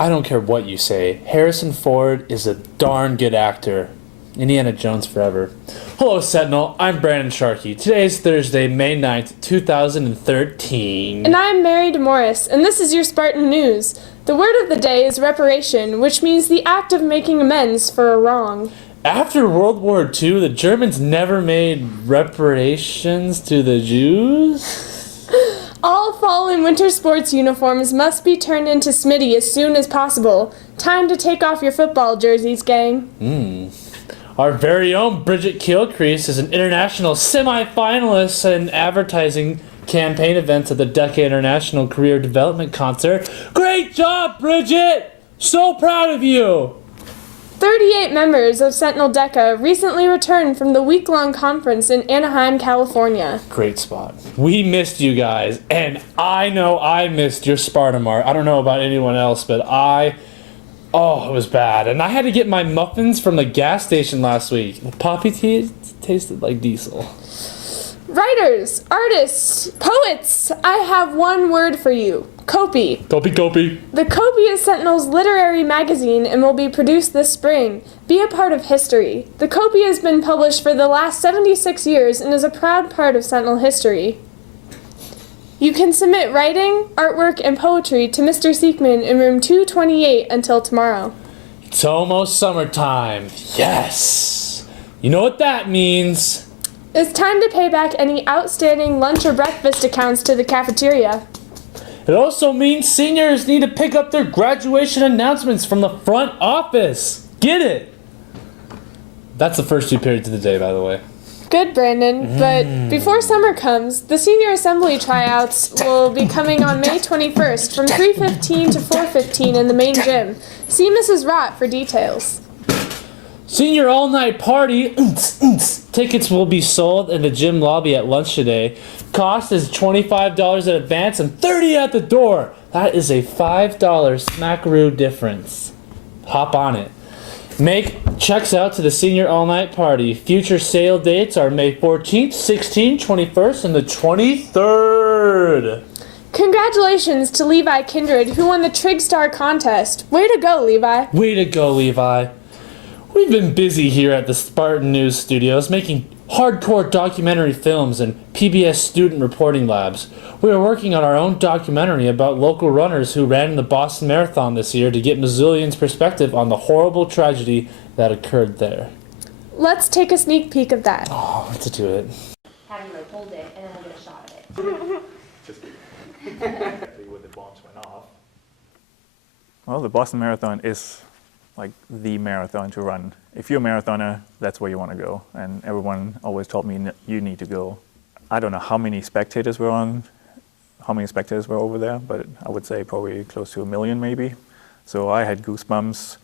I don't care what you say. Harrison Ford is a darn good actor. Indiana Jones forever. Hello, Sentinel. I'm Brandon Sharkey. Today is Thursday, May 9th, 2013. And I'm Mary DeMorris, and this is your Spartan News. The word of the day is reparation, which means the act of making amends for a wrong. After World War II, the Germans never made reparations to the Jews? All fall and winter sports uniforms must be turned into Smitty as soon as possible. Time to take off your football jerseys, gang. Our very own Bridget Gilchrist is an international semi-finalist in advertising campaign events at the Decca International Career Development Concert. Great job, Bridget! So proud of you! 38 members of Sentinel DECA recently returned from the week-long conference in Anaheim, California. Great spot. We missed you guys, and I know I missed your Spartan Mart. I don't know about anyone else, but oh, it was bad. And I had to get my muffins from the gas station last week. The poppy tea tasted like diesel. Writers, artists, poets, I have one word for you. Copy. Copy. The Copy is Sentinel's literary magazine and will be produced this spring. Be a part of history. The Copy has been published for the last 76 years and is a proud part of Sentinel history. You can submit writing, artwork, and poetry to Mr. Seekman in room 228 until tomorrow. It's almost summertime. Yes! You know what that means. It's time to pay back any outstanding lunch or breakfast accounts to the cafeteria. It also means seniors need to pick up their graduation announcements from the front office. Get it? That's the first two periods of the day, by the way. Good, Brandon. But before summer comes, the senior assembly tryouts will be coming on May 21st from 3:15 to 4:15 in the main gym. See Mrs. Rott for details. Senior all-night party. Tickets will be sold in the gym lobby at lunch today. Cost is $25 in advance and $30 at the door. That is a $5 smackaroo difference. Hop on it. Make checks out to the senior all-night party. Future sale dates are May 14th, 16th, 21st, and the 23rd. Congratulations to Levi Kindred, who won the Trig Star contest. Way to go, Levi. Way to go, Levi. We've been busy here at the Spartan News Studios making hardcore documentary films and PBS student reporting labs. We are working on our own documentary about local runners who ran in the Boston Marathon this year to get Missoulians' perspective on the horrible tragedy that occurred there. Let's take a sneak peek of that. Oh, let's do it. Have you hold it and then I'll get a shot of it. Just when the bombs went off. Well, the Boston Marathon is like the marathon to run. If you're a marathoner, that's where you want to go. And everyone always told me you need to go. I don't know how many spectators were over there, but I would say probably close to 1 million maybe. So I had goosebumps.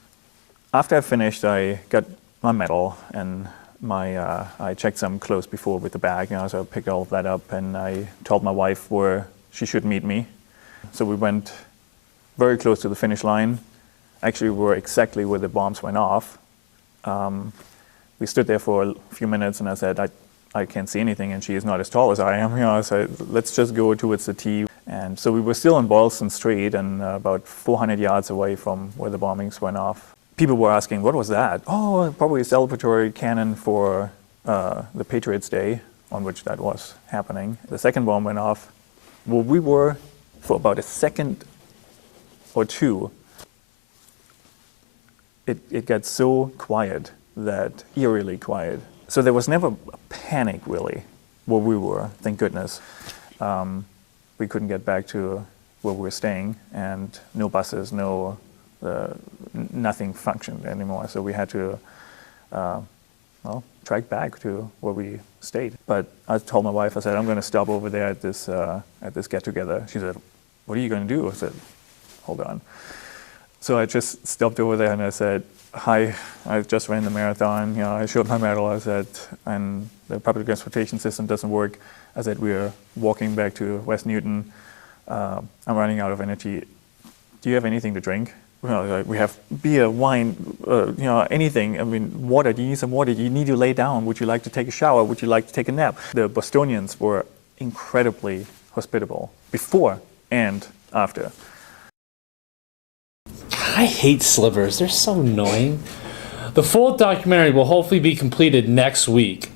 After I finished, I got my medal and I checked some clothes before with the bag, so I picked all of that up and I told my wife where she should meet me. So we went very close to the finish line. Actually, we were exactly where the bombs went off. We stood there for a few minutes and I said, I can't see anything and she is not as tall as I am. So let's just go towards the T. And so we were still on Boylston Street and about 400 yards away from where the bombings went off. People were asking, what was that? Oh, probably a celebratory cannon for the Patriots' Day, on which that was happening. The second bomb went off. Well, we were, for about a second or two, it got so quiet, that eerily quiet. So there was never a panic, really, where we were, thank goodness. We couldn't get back to where we were staying, and no buses, nothing functioned anymore. So we had to, track back to where we stayed. But I told my wife, I said, I'm going to stop over there at this get-together. She said, what are you going to do? I said, hold on. So I just stopped over there and I said, hi, I just ran the marathon. I showed my medal. I said, and the public transportation system doesn't work. I said, we're walking back to West Newton. I'm running out of energy. Do you have anything to drink? We have beer, wine, anything. I mean, water. Do you need some water? Do you need to lay down? Would you like to take a shower? Would you like to take a nap? The Bostonians were incredibly hospitable before and after. I hate slivers. They're so annoying. The full documentary will hopefully be completed next week.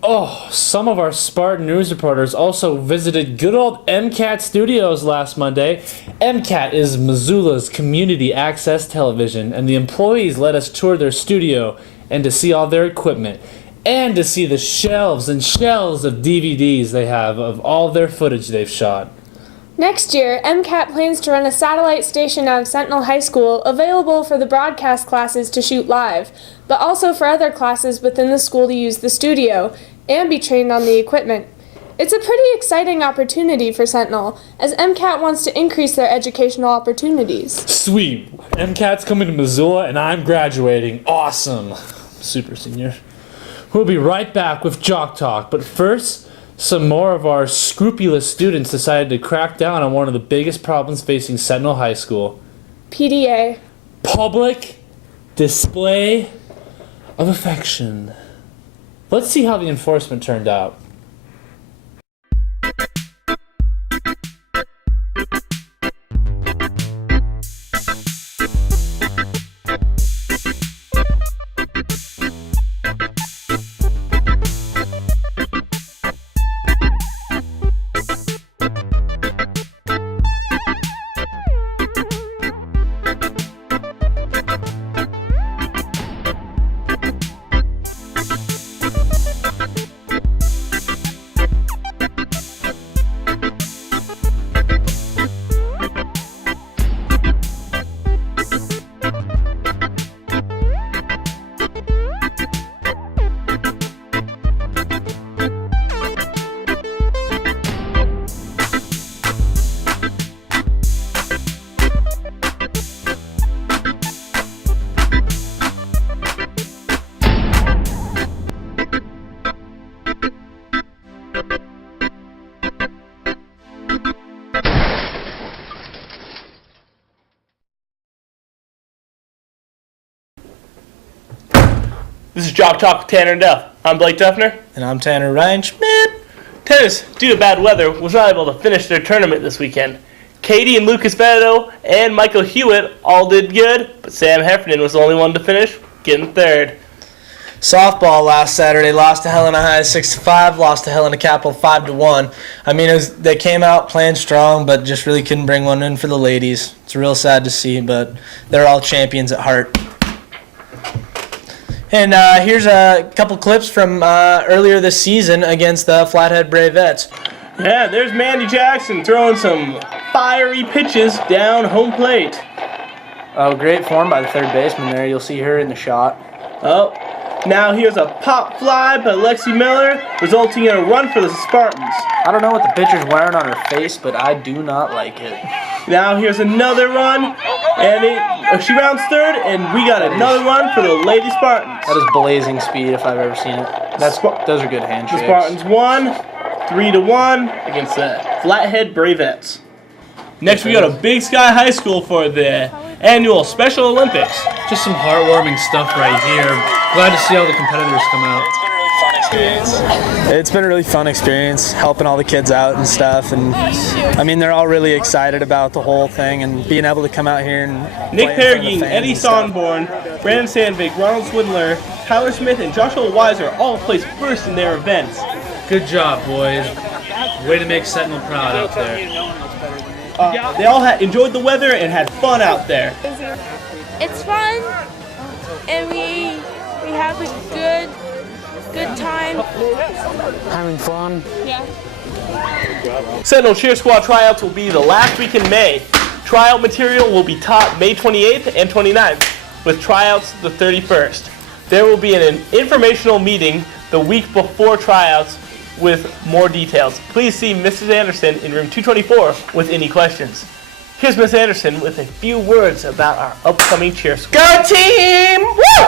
Oh, some of our Spartan news reporters also visited good old MCAT Studios last Monday. MCAT is Missoula's community access television, and the employees let us tour their studio and to see all their equipment, and to see the shelves and shelves of DVDs they have of all their footage they've shot. Next year, MCAT plans to run a satellite station out of Sentinel High School available for the broadcast classes to shoot live, but also for other classes within the school to use the studio and be trained on the equipment. It's a pretty exciting opportunity for Sentinel, as MCAT wants to increase their educational opportunities. Sweet. MCAT's coming to Missoula and I'm graduating. Awesome. Super senior. We'll be right back with Jock Talk, but first, some more of our scrupulous students decided to crack down on one of the biggest problems facing Sentinel High School. PDA. Public display of affection. Let's see how the enforcement turned out. This is Jock Talk with Tanner and Duff. I'm Blake Duffner. And I'm Tanner Ryan Schmidt. Tennis, due to bad weather, was not able to finish their tournament this weekend. Katie and Lucas Veneto and Michael Hewitt all did good, but Sam Heffernan was the only one to finish, getting third. Softball last Saturday lost to Helena High 6-5, lost to Helena Capital 5-1. I mean, they came out playing strong, but just really couldn't bring one in for the ladies. It's real sad to see, but they're all champions at heart. And here's a couple clips from earlier this season against the Flathead Bravettes. Yeah, there's Mandy Jackson throwing some fiery pitches down home plate. Oh, great form by the third baseman there. You'll see her in the shot. Oh, now here's a pop fly by Lexi Miller, resulting in a run for the Spartans. I don't know what the pitcher's wearing on her face, but I do not like it. Now here's another run, and she rounds third, and we got another run for the Lady Spartans. That is blazing speed if I've ever seen it. Those are good handshakes. The Spartans won 3-1 against the Flathead Bravettes. Next we go to Big Sky High School for the annual Special Olympics. Just some heartwarming stuff right here. Glad to see all the competitors come out. It's been a really fun experience, helping all the kids out and stuff, and I mean they're all really excited about the whole thing and being able to come out here and Nick Perrigine, Eddie Sonborn, Brandon Sandvik, Ronald Swindler, Tyler Smith, and Joshua Weiser all placed first in their events. Good job, boys. Way to make Sentinel proud out there. They all enjoyed the weather and had fun out there. It's fun, and we have a good time. Having fun. Yeah. Sentinel Cheer Squad tryouts will be the last week in May. Tryout material will be taught May 28th and 29th, with tryouts the 31st. There will be an informational meeting the week before tryouts with more details. Please see Mrs. Anderson in room 224 with any questions. Here's Miss Anderson with a few words about our upcoming cheer squad. Go team! Woo!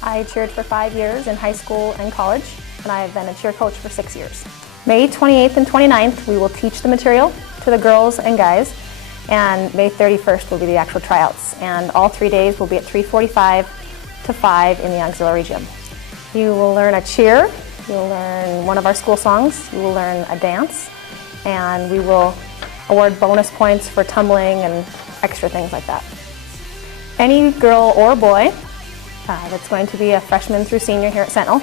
I cheered for 5 years in high school and college, and I have been a cheer coach for 6 years. May 28th and 29th, we will teach the material to the girls and guys, and May 31st will be the actual tryouts. And all 3 days will be at 3:45 to 5 in the auxiliary gym. You will learn a cheer, you'll learn one of our school songs, you will learn a dance, and we will award bonus points for tumbling and extra things like that. Any girl or boy that's going to be a freshman through senior here at Sentinel,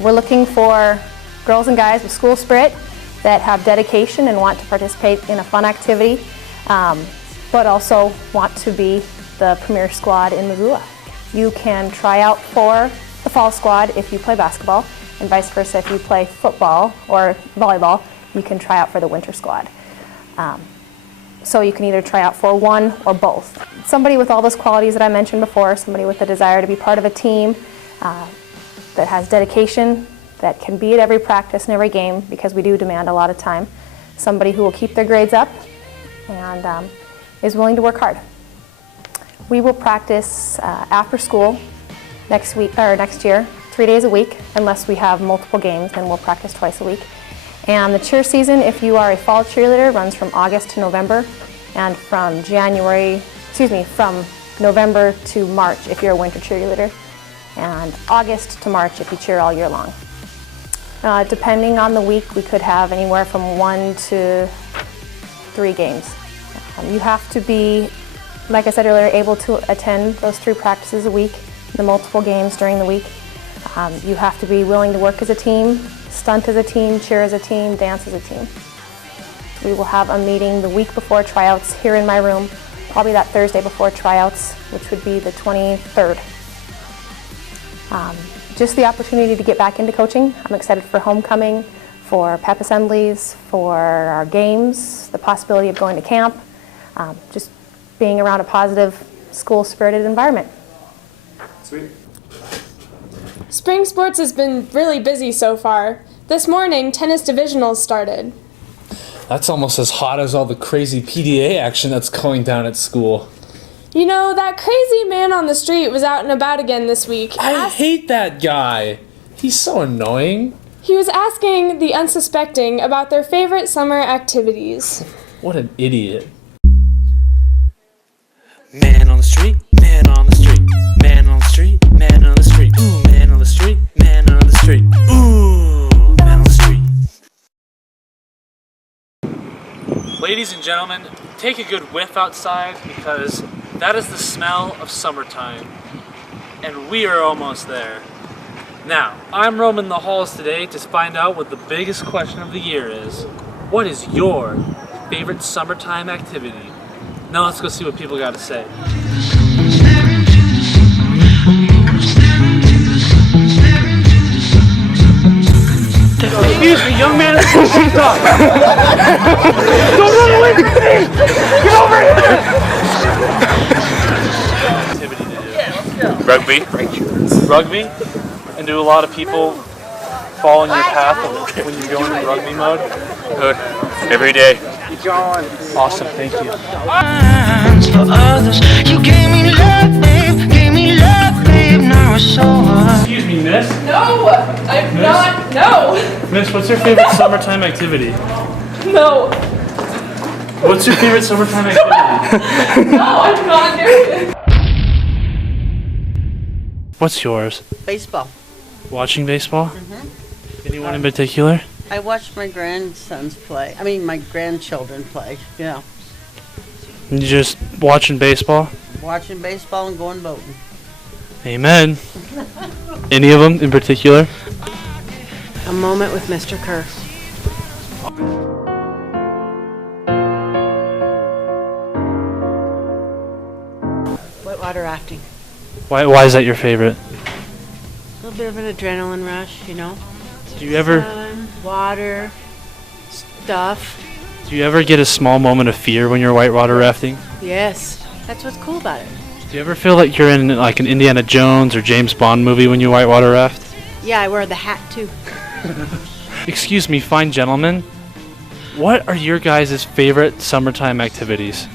we're looking for girls and guys with school spirit that have dedication and want to participate in a fun activity, but also want to be the premier squad in Missoula. You can try out for the fall squad if you play basketball, and vice versa if you play football or volleyball, you can try out for the winter squad. So you can either try out for one or both. Somebody with all those qualities that I mentioned before, somebody with a desire to be part of a team that has dedication, that can be at every practice and every game because we do demand a lot of time. Somebody who will keep their grades up and is willing to work hard. We will practice after school next year, 3 days a week, unless we have multiple games, then we'll practice twice a week. And the cheer season, if you are a fall cheerleader, runs from August to November, and from November to March if you're a winter cheerleader, and August to March if you cheer all year long. Depending on the week, we could have anywhere from 1 to 3 games. You have to be, like I said earlier, able to attend those 3 practices a week, the multiple games during the week. You have to be willing to work as a team, stunt as a team, cheer as a team, dance as a team. We will have a meeting the week before tryouts here in my room, probably that Thursday before tryouts, which would be the 23rd. Just the opportunity to get back into coaching. I'm excited for homecoming, for pep assemblies, for our games, the possibility of going to camp, just being around a positive, school-spirited environment. Sweet. Spring sports has been really busy so far. This morning, tennis divisionals started. That's almost as hot as all the crazy PDA action that's going down at school. You know, that crazy man on the street was out and about again this week. I hate that guy. He's so annoying. He was asking the unsuspecting about their favorite summer activities. What an idiot. Man on the street, man on the street, man on the street, man on the street, ooh, man on the street, man on the street, ooh, man on the street. Ladies and gentlemen, take a good whiff outside because that is the smell of summertime. And we are almost there. Now, I'm roaming the halls today to find out what the biggest question of the year is. What is your favorite summertime activity? Now let's go see what people got to say. Excuse me, young man. Don't run away from me! Get over here! Activity to do. Yeah, let's go. Rugby. Rugby? And do a lot of people fall in your path when you go into rugby mode? Good. Every day. Keep going. Awesome, thank you. For others, you gave me love, babe, now it's over. Excuse me, miss. No, I'm Miss? not. No. Miss, what's your favorite summertime activity? No. What's your favorite summertime activity? No, I'm not doing it. What's yours? Baseball. Watching baseball? Mm-hmm. Anyone in particular? I watch my grandsons play. I mean, my grandchildren play. Yeah. You just watching baseball? Watching baseball and going boating. Amen. Any of them in particular? A moment with Mr. Kerr. Whitewater rafting. Why is that your favorite? A little bit of an adrenaline rush, you know. Do you ever Water, stuff. Do you ever get a small moment of fear when you're whitewater rafting? Yes, that's what's cool about it. Do you ever feel like you're in like an Indiana Jones or James Bond movie when you whitewater raft? Yeah, I wear the hat too. Excuse me, fine gentlemen. What are your guys' favorite summertime activities?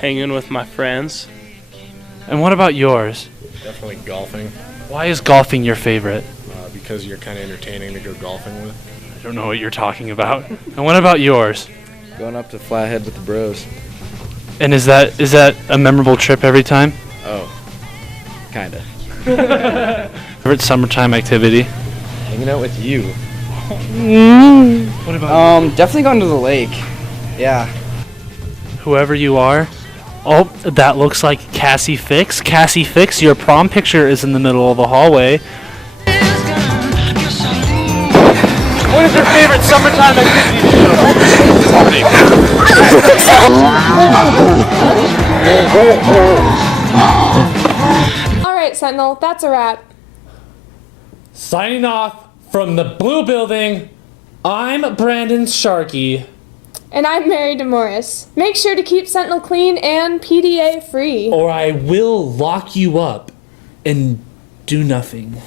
Hanging with my friends. And what about yours? Definitely golfing. Why is golfing your favorite? Because you're kind of entertaining to go golfing with. I don't know what you're talking about. And what about yours? Going up to Flathead with the bros. And is that a memorable trip every time? Oh, kinda. Favorite summertime activity? Hanging out with you. What about you? Definitely going to the lake. Yeah. whoever you are. Oh, that looks like Cassie Fix. Cassie Fix, your prom picture is in the middle of the hallway. What is your favorite summertime activity Alright, Sentinel, that's a wrap. Signing off from the blue building, I'm Brandon Sharkey. And I'm Mary DeMorris. Make sure to keep Sentinel clean and PDA free. Or I will lock you up and do nothing.